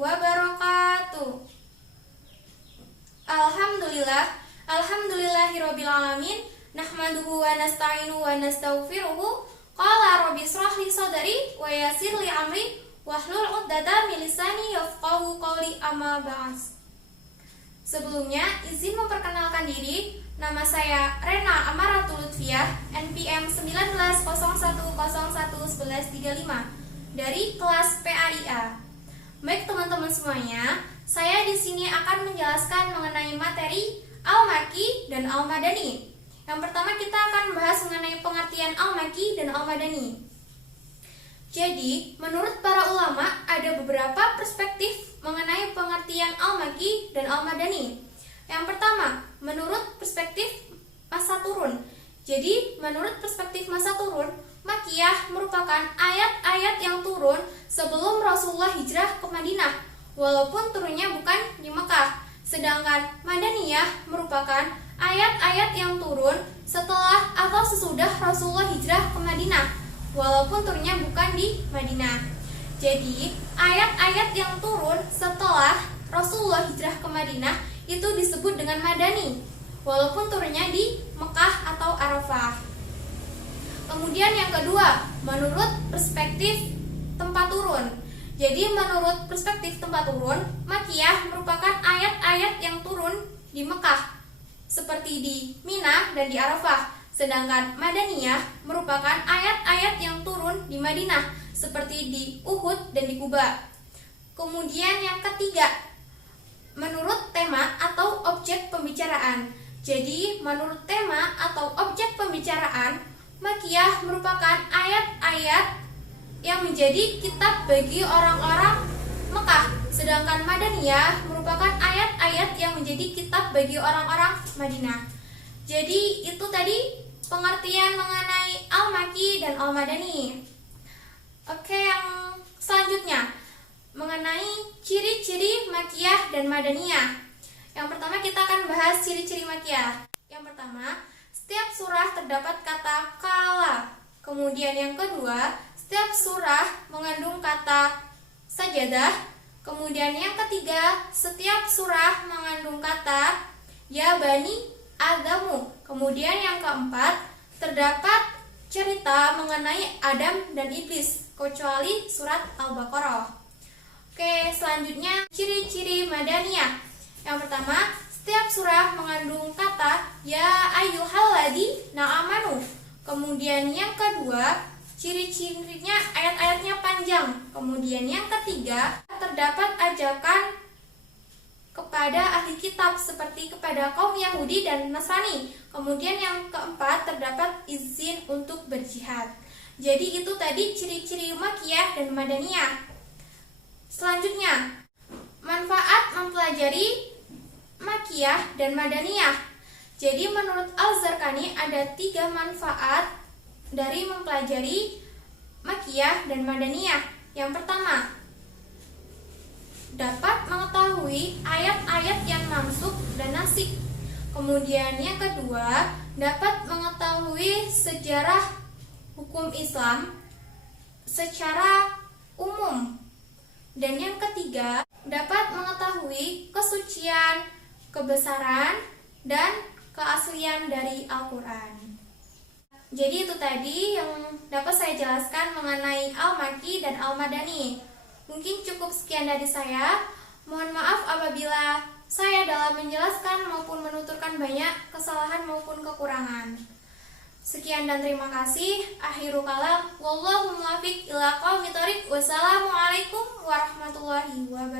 wabarakatuh. Alhamdulillahirabbil alamin. Nahmaduhu wa nasta'inu wa nastaghfiruhu. Qala rabbi shrah li sadri wa yassir li amri wahlul 'uqdatam min lisani yafqahu qawli, amma ba'd. Sebelumnya, izin memperkenalkan diri. Nama saya Rena Amaratul Lutfiah, NPM 1901011135 dari kelas PAIA. Baik teman-teman semuanya, saya di sini akan menjelaskan mengenai materi Al-Makki dan Al-Madani. Yang pertama kita akan membahas mengenai pengertian Al-Makki dan Al-Madani. Jadi, menurut para ulama ada beberapa perspektif mengenai pengertian Al-Makki dan Al-Madani. Yang pertama, menurut perspektif masa turun. Jadi, menurut perspektif masa turun, Makkiyah merupakan ayat-ayat yang turun sebelum Rasulullah hijrah ke Madinah, walaupun turunnya bukan di Mekah. Sedangkan Madaniyah merupakan ayat-ayat yang turun setelah atau sesudah Rasulullah hijrah ke Madinah, walaupun turunnya bukan di Madinah. Jadi, ayat-ayat yang turun setelah Rasulullah hijrah ke Madinah itu disebut dengan Madani, walaupun turunnya di Mekah atau Arafah. Kemudian yang kedua, menurut perspektif tempat turun. Jadi menurut perspektif tempat turun, Makkiyah merupakan ayat-ayat yang turun di Mekah, seperti di Mina dan di Arafah. Sedangkan Madaniyah merupakan ayat-ayat yang turun di Madinah, seperti di Uhud dan di Kuba. Kemudian yang ketiga, menurut tema atau objek pembicaraan. Jadi menurut tema atau objek pembicaraan, Makkiyah merupakan ayat-ayat yang menjadi kitab bagi orang-orang Mekah, sedangkan Madaniyah merupakan ayat-ayat yang menjadi kitab bagi orang-orang Madinah. Jadi itu tadi pengertian mengenai Al-Makki dan Al-Madani. Oke, yang selanjutnya mengenai ciri-ciri Makkiyah dan Madaniyah. Yang pertama kita akan bahas ciri-ciri Makkiyah. Yang pertama, setiap surah terdapat kata kala. Kemudian yang kedua, setiap surah mengandung kata sajadah. Kemudian yang ketiga, setiap surah mengandung kata ya bani Adamu. Kemudian yang keempat, terdapat cerita mengenai Adam dan Iblis, kecuali surat Al-Baqarah. Oke, selanjutnya ciri-ciri Madaniyah. Yang pertama, setiap surah mengandung kata ya ayyuhalladzina amanu. Kemudian yang kedua, ciri-cirinya ayat-ayatnya panjang. Kemudian yang ketiga, terdapat ajakan kepada ahli kitab seperti kepada kaum Yahudi dan Nasrani. Kemudian yang keempat, terdapat izin untuk berjihad. Jadi itu tadi ciri-ciri Makkiyah dan Madaniyah. Selanjutnya, manfaat mempelajari Makkiyah dan Madaniyah. Jadi menurut Al-Zarqani ada 3 manfaat dari mempelajari Makkiyah dan Madaniyah. Yang pertama, dapat mengetahui ayat-ayat yang mansukh dan nasikh. Kemudian yang kedua, dapat mengetahui sejarah hukum Islam secara umum. Dan yang ketiga, dapat mengetahui kesucian, kebesaran, dan keaslian dari Al-Quran. Jadi itu tadi yang dapat saya jelaskan mengenai Al-Makki dan Al-Madani. Mungkin cukup sekian dari saya. Mohon maaf apabila saya dalam menjelaskan maupun menuturkan banyak kesalahan maupun kekurangan. Sekian dan terima kasih. Akhirul kalam, wallahu muwaffiq ila aqwamit thoriq. Wassalamualaikum warahmatullahi wabarakatuh.